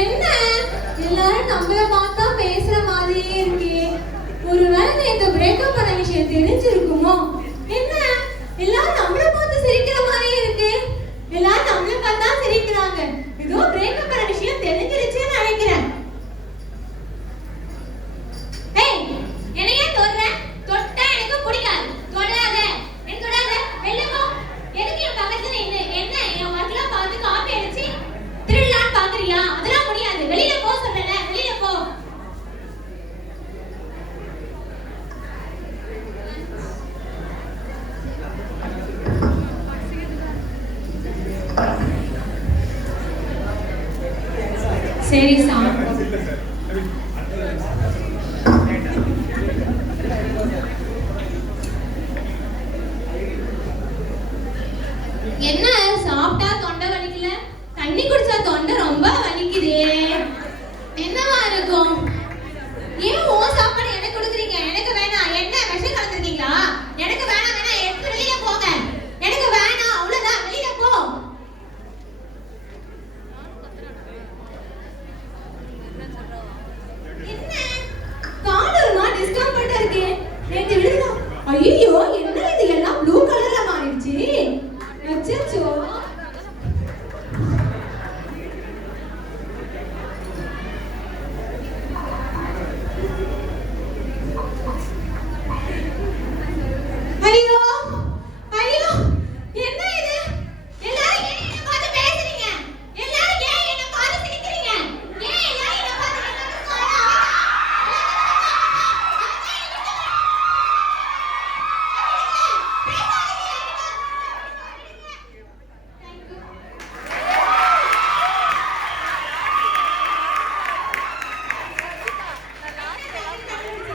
என்ன எல்லாரும் நம்மள பார்த்தா பேசுற மாதிரியே இருக்கே. ஒருவேளை நேத்து பிரேக்கப் பண்ண விஷயம் தெரிஞ்சிருக்குமோ? என்ன எல்லாரும் நம்மள பார்த்து சிரிக்கிற மாதிரியே இருக்கு. எல்லாரும் நம்மள பார்த்தா சிரிக்கிறாங்க. ஏதோ பிரேக்கப் பண்ண விஷயம் தெரிஞ்சிருச்சுன்னு நினைக்கிறேன். ஏய், என்னைய தொடுற? தொட்டா எனக்கு பிடிக்காது. தொடாத. என்ன தொடாத? வெளிய போ. எதுக்கு என் பக்கத்துல நின்னு என்ன என் வர்க்ல பார்த்து காப்பி அடிச்சு திருடலான்னு பாக்குறியா? அதெல்லாம் முடியாது. வெளிய போ சொல்றல. வெளிய போ. சரி சார். என்ன சாப்பிட்டா தொண்டை வலிக்கல? தண்ணி குடிச்சா தொண்டை ரொம்ப வலிக்குதே. என்னவா இருக்கும்?